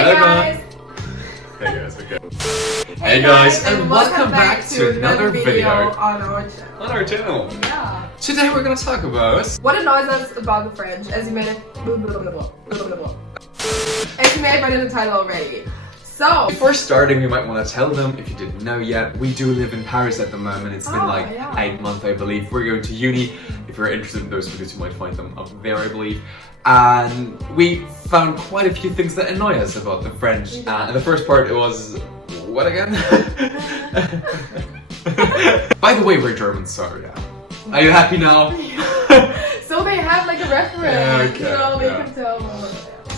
Hello guys! Hey guys, okay. Hey guys, and welcome back to another video on our channel. On our channel. Yeah. Today we're gonna talk about what annoys us about the French, as you may have read in the title already. So, before starting, we might want to tell them, if you didn't know yet, we do live in Paris at the moment. It's been 8 months, I believe. We're going to uni. If you're interested in those videos, you might find them up there, I believe. And we found quite a few things that annoy us about the French. And the first part, it was... what again? By the way, we're German, so yeah. Are you happy now? So they have like a reference, yeah, okay, you know, they can tell.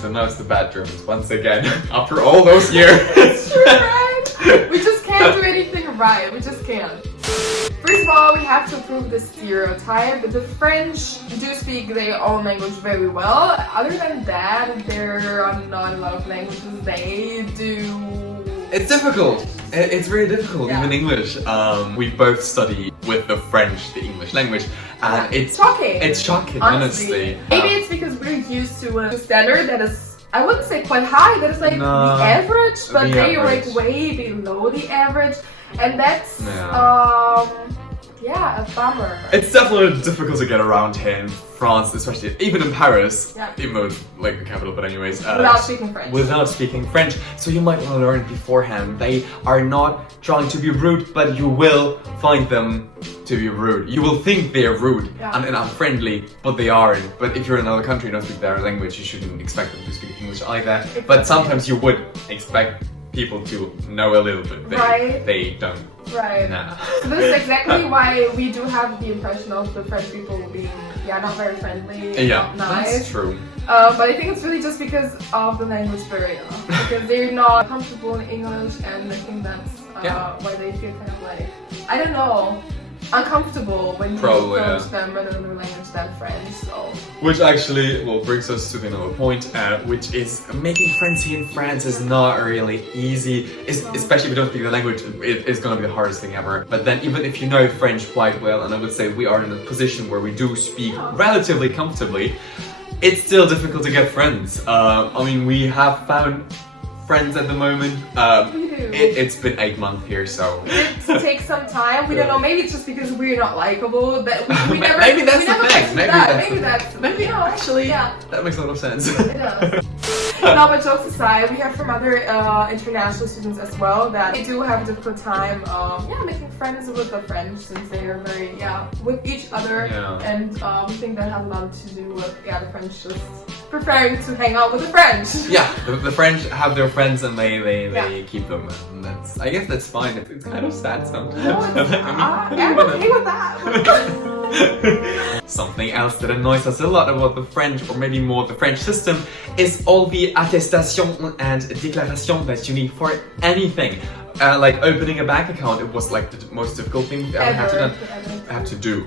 So now it's the bad Germans once again, after all those years. It's true, right? We just can't do anything right, we just can't. First of all, we have to prove the stereotype that the French do speak their own language very well. Other than that, there are not a lot of languages they do. It's difficult. It's really difficult, even English. We both study with the French, the English language, and it's shocking. It's shocking, honestly. Maybe it's because we're used to a standard that is, I wouldn't say quite high, that is like the average, but they are like way below the average, and that's a bummer. It's definitely difficult to get around here in France, especially even in Paris, even though it's like the capital, but anyways. Without speaking French. Without speaking French. So you might want to learn beforehand. They are not trying to be rude, but you will find them to be rude. You will think they are rude and unfriendly, but they aren't. But if you're in another country and don't speak their language, you shouldn't expect them to speak English either. Exactly. But sometimes you would expect people to know a little bit. They don't. Right. Nah. So this is exactly why we do have the impression of the French people being, not very friendly, not nice. That's true. But I think it's really just because of the language barrier. Because they're not comfortable in English, and I think that's why they feel kind of like, I don't know, uncomfortable when you approach them in another language than French, so... Which actually, brings us to another point, which is making friends here in France is not really easy, especially if you don't speak the language. It's gonna be the hardest thing ever. But then even if you know French quite well, and I would say we are in a position where we do speak relatively comfortably, it's still difficult to get friends. I mean, we have found friends at the moment. It's been 8 months here, so it takes some time. We don't know. Maybe it's just because we're not likable that we never. Maybe that's the thing. Maybe actually, that makes a lot of sense. It does. No, but jokes aside, we have from other international students as well that they do have a difficult time, making friends with the French, since they are very, with each other, and we think that has a lot to do with, the French just preferring to hang out with the French. Yeah, the French have their friends and they keep them, and I guess that's fine. It's kind of sad sometimes. No, I'm okay with that. Something else that annoys us a lot about the French, or maybe more the French system, is all the attestation and déclaration that you need for anything. Like opening a bank account, it was like the most difficult thing we ever had to do.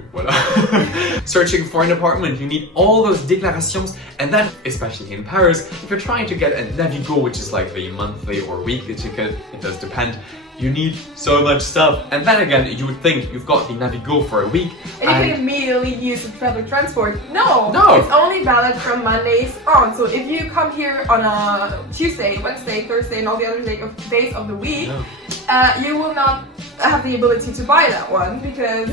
Searching for an apartment, you need all those déclarations, and then, especially in Paris, if you're trying to get a Navigo, which is like the monthly or weekly ticket, it does depend, you need so much stuff. And then again, you would think you've got the Navigo for a week. And you can immediately use the public transport. No! It's only valid from Mondays on. So if you come here on a Tuesday, Wednesday, Thursday, and all the other days of the week, you will not have the ability to buy that one, because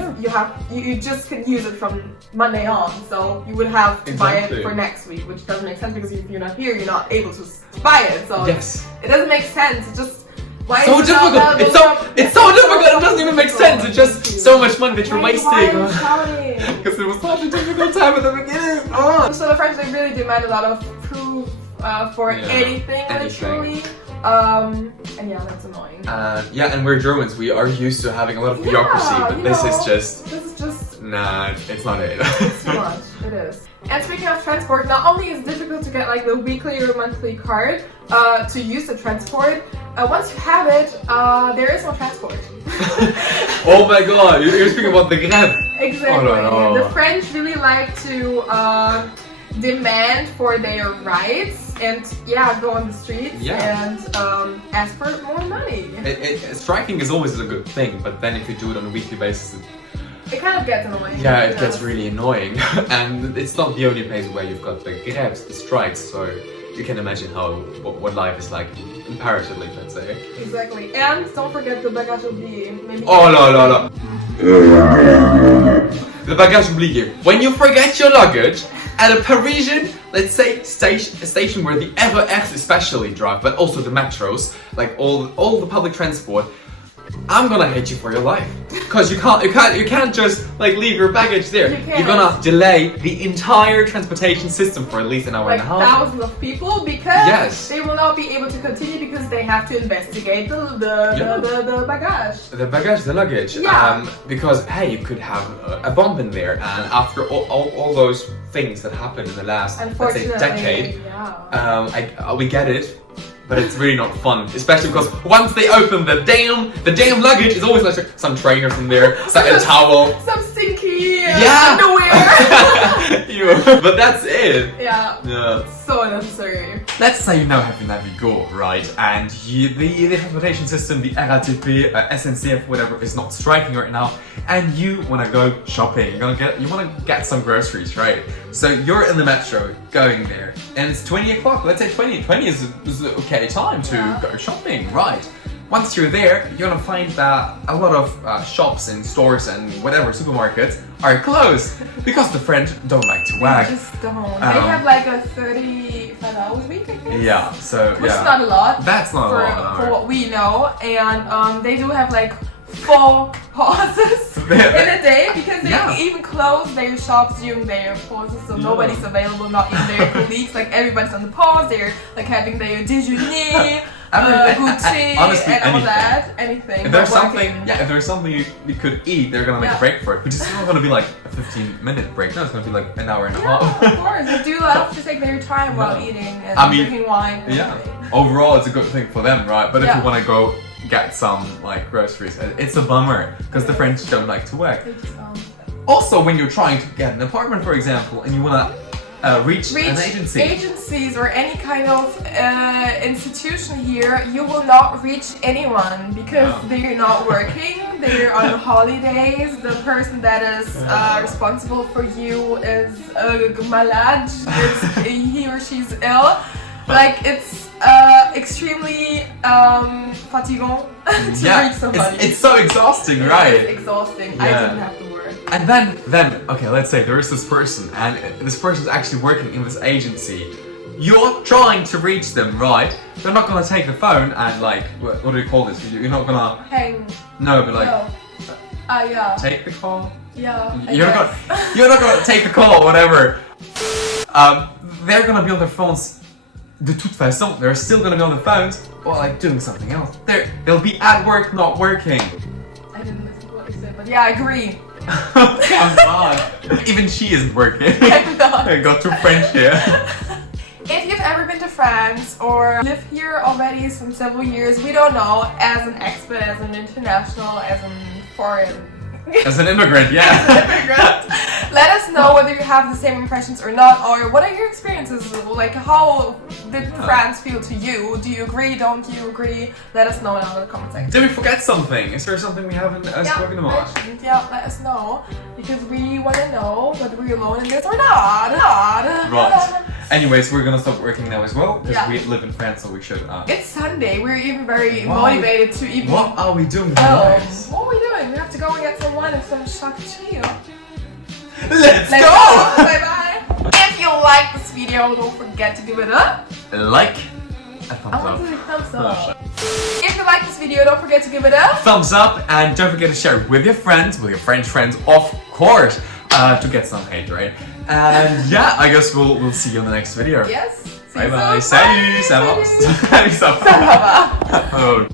you just can use it from Monday on. So you would have to buy it for next week, which doesn't make sense, because if you're not here, you're not able to buy it. So it doesn't make sense. It just... It's so difficult! It's so difficult! It doesn't even make sense! It's just so much money that you're wasting! Because it was such a difficult time at the beginning! So the French, they really demand a lot of proof for anything, literally. And that's annoying. And we're Germans, we are used to having a lot of bureaucracy, but this is just... Nah, it's not it. It's too much, it is. And speaking of transport, not only is it difficult to get like the weekly or monthly card to use the transport, once you have it, there is no transport. Oh my god, you're speaking about the grève. Exactly. The French really like to demand for their rights and go on the streets and ask for more money. Striking is always a good thing, but then if you do it on a weekly basis, it kind of gets annoying. Yeah, it gets really annoying. And it's not the only place where you've got the grèves, the strikes, so you can imagine what life is like in Paris, at least, let's say. Exactly. And don't forget the bagage oublié. Maybe Oh no. The bagage oublié. When you forget your luggage at a Parisian, let's say, station where the RERs especially drive, but also the metros, like all the public transport, I'm gonna hate you for your life, because you can't just like leave your baggage there. You're gonna delay the entire transportation system for at least an hour and a half. Thousands of people, because they will not be able to continue because they have to investigate the bagage. The bagage, the luggage. Yeah. Because hey, you could have a bomb in there, and after all those things that happened in the last, let's say, decade, we get it. But it's really not fun, especially because once they open the damn luggage, it's always like some trainers in there, a towel, some stinky underwear. But that's it. Yeah. So unnecessary. Let's say you now have your Navigo, right? And the transportation system, the RATP, SNCF, whatever, is not striking right now, and you want to go shopping. You want to get some groceries, right? So you're in the metro going there, and it's 20 o'clock. Let's say 20 is okay time to go shopping, right? Once you're there, you're gonna find that a lot of shops and stores and whatever supermarkets are closed because the French don't like to work. They just don't. They have like a 35 hours week, I guess. Yeah, so which is not a lot. That's not a lot for what we know, and they do have like 4 pauses in a day, because they even close their shops during their pauses, so nobody's available, not even their colleagues. Like everybody's on the pause. They're like having their déjeuner, goûter, honestly, and all that. Anything. If there's something you could eat, they're gonna make a break for it, which is not gonna be like a 15-minute break. No, it's gonna be like an hour and a half. Of course, they do love to take their time while eating and drinking wine. And overall, it's a good thing for them, right? But if you want to go get some like groceries, it's a bummer because the French don't like to work. Also, when you're trying to get an apartment, for example, and you want to reach an agency. Agencies or any kind of institution here, you will not reach anyone because they're not working, they're on holidays, the person that is responsible for you is malade, he or she's ill. Like, it's extremely fatigant to reach somebody. It's so exhausting, right? It's exhausting. I didn't have to work. And then, okay, let's say there is this person, and this person is actually working in this agency. You're trying to reach them, right? They're not gonna take the phone and like, what do you call this? You're not gonna hang. No, but like, take the call. Yeah. You're not gonna take the call, whatever. They're gonna be on their phones. De toute façon, they're still gonna be on the phones or like doing something else. They'll be at work, not working. I didn't listen to what they said, but yeah, I agree. Come on. Even she isn't working. I'm not. I got too French here. If you've ever been to France or live here already since several years, we don't know, as an expat, as an international, as an foreign. As an immigrant, yeah. As an immigrant. Let us know whether you have the same impressions or not, or what are your experiences? Like, how did France feel to you? Do you agree? Don't you agree? Let us know in the comment section. Did we forget something? Is there something we haven't spoken about? Yeah, let us know, because we want to know whether we're alone in this or not. Right. Anyways, we're gonna stop working now as well, because we live in France, so we should. It's Sunday. We're even very motivated to even. What are we doing with our lives? What are we doing? We have to go and get some wine and some chocolate. Let's go! Bye bye. If you like this video, don't forget to give it a like. A thumbs up. I want to say thumbs up. If you like this video, don't forget to give it a thumbs up, and don't forget to share it with your friends, with your French friends, of course, to get some hate, right? And yeah, I guess we'll see you in the next video. Yes. Bye bye. Salut, ça va? Salut, ça va?